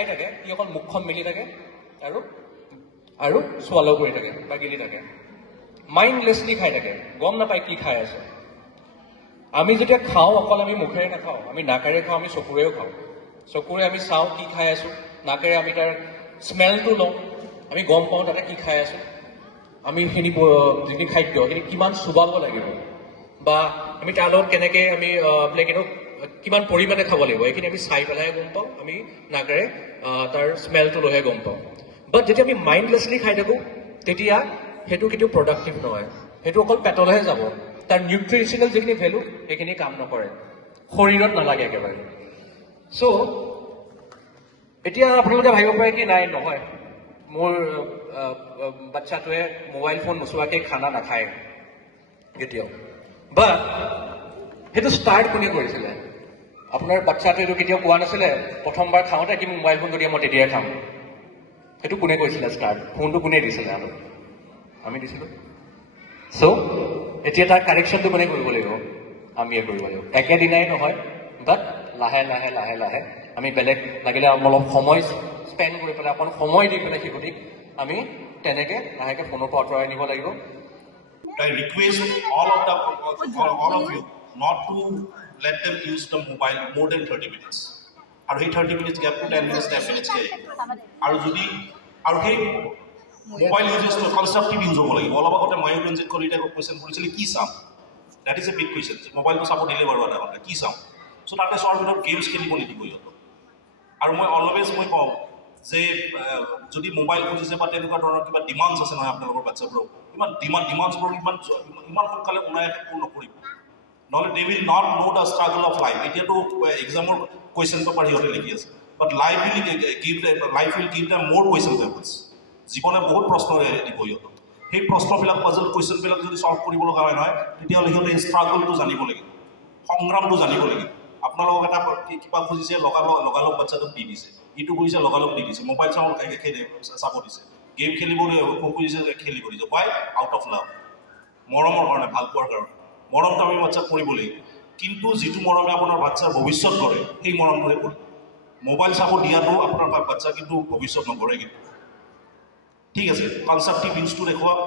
খাই থাকে সি অকল মুখখন মেলি থাকে আৰু swallow কৰি থাকে বা গিলি থাকে মাইণ্ডলেছলি খাই থাকে গম নাপায় কি খাই আছে আমি যেতিয়া খাওঁ অকল আমি মুখেৰে নাখাওঁ আমি নাকেৰে খাওঁ আমি চকুৰেও খাওঁ চকুৰে আমি চাওঁ কি খাই আছোঁ নাকেৰে আমি তাৰ স্মেলটো লওঁ আমি গম পাওঁ তাতে কি খাই আছোঁ আমি সেইখিনি যিখিনি খাদ্য সেইখিনি কিমান চুবাব লাগিব বা আমি তাৰ লগত কেনেকৈ আমি এইটো কিমান পৰিমাণে খাব লাগিব এইখিনি আমি চাই পেলাইহে গম পাওঁ আমি নাকেৰে তাৰ স্মেলটো লৈহে গম পাওঁ বাট যেতিয়া আমি মাইণ্ডলেছলি খাই থাকোঁ তেতিয়া সেইটো কেতিয়াও প্ৰডাক্টিভ নহয় সেইটো অকল পেটলৈহে যাব তাৰ নিউট্ৰিচনেল যিখিনি ভেলু সেইখিনি কাম নকৰে শৰীৰত নালাগে একেবাৰে চ' এতিয়া আপোনালোকে ভাবিব পাৰে কি নাই নহয় মোৰ বাচ্চাটোৱে মোবাইল ফোন নোচোৱাকৈ খানা নাখায় কেতিয়াও বা সেইটো ষ্টাৰ্ট কোনে কৰিছিলে আপোনাৰ বাচ্চাটোৱে এইটো কেতিয়াও কোৱা নাছিলে প্ৰথমবাৰ খাওঁতে কি মোবাইল ফোন যদি মই তেতিয়াই খাম সেইটো কোনে কৈছিলে ষ্টাৰ্ট ফোনটো কোনে দিছিলে আমি দিছিলোঁ চ' এতিয়া তাৰ কাৰেকশ্যনটো কোনে কৰিব লাগিব আমিয়ে কৰিব লাগিব একেদিনাই নহয় বাট লাহে লাহে লাহে লাহে আমি বেলেগ লাগিলে অলপ সময় স্পেণ্ড কৰি পেলাই অকণ সময় দি পেলাই শিশুটিক আমি তেনেকৈ লাহেকৈ ফোনৰ পৰা আঁতৰাই নিব লাগিব I request all of you not to let them use the mobile more than 30 minutes. আৰু সেই 30 minutes gap to 10 minutes 10 minutes কে আৰু যদি আৰু সেই মোবাইল ইউজেছটো কনষ্ট্ৰাকটিভ ইউজ হ'ব লাগিব অলপ আগতে মই ৰঞ্জিত কলিতাই কুৱেশ্যন কৰিছিলে কি চাম that is a big question মোবাইলটো চাব দিলে বাৰু এটা কথা কি চাম চ' তাতে চোৱাৰ ভিতৰত গেমছ খেলিব নিদিব ইহঁতক আৰু মই অলৱেজ মই কওঁ যে যদি মোবাইল খুজিছে বা তেনেকুৱা ধৰণৰ কিবা ডিমাণ্ডছ আছে নহয় আপোনালোকৰ বাচ্চাবোৰক ডিমাণ্ডছবোৰ ইমান সোনকালে ওলাই পূৰ্ণ নকৰিব নহ'লে they will not no' the struggle of life এতিয়াতো এক্সামৰ কুৱেশ্যন পেপাৰ সিহঁতে লিখি আছে বাট লাইফ উইল গিভ দ্য মোৰ কুৱেশ্যন পেপাৰ্ছ জীৱনে বহুত প্ৰশ্ন দিব সিহঁতক সেই প্ৰশ্নবিলাক পাজল কুৱেশ্যনবিলাক যদি চল্ভ কৰিব লগা হয় নহয় তেতিয়াহ'লে সিহঁতে ষ্ট্ৰাগলটো জানিব লাগিব সংগ্ৰামটো জানিব লাগিব আপোনালোকক এটা কিবা খুজিছে লগালগ বাচ্চাটোক দি দিছে ইটো খুজিছে লগালগ দি দিছে মোবাইল চাব দিছে গেম খেলিবলৈ খুজিছে খেলিব দিছে ৱাই আউট অফ লাভ মৰমৰ কাৰণে ভাল পোৱাৰ কাৰণে মৰমটো আমি বাচ্চাক কৰিব লাগিব কিন্তু যিটো মৰমে আপোনাৰ বাচ্চাৰ ভৱিষ্যত গঢ়ে সেই মৰমটোহে কৰিব মোবাইল চাব দিয়াটো আপোনাৰ বাচ্চা কিন্তু ভৱিষ্যত নগঢ়ে কিন্তু ঠিক আছে কনষ্ট্ৰাকটিভ ইউজটো দেখুৱাওক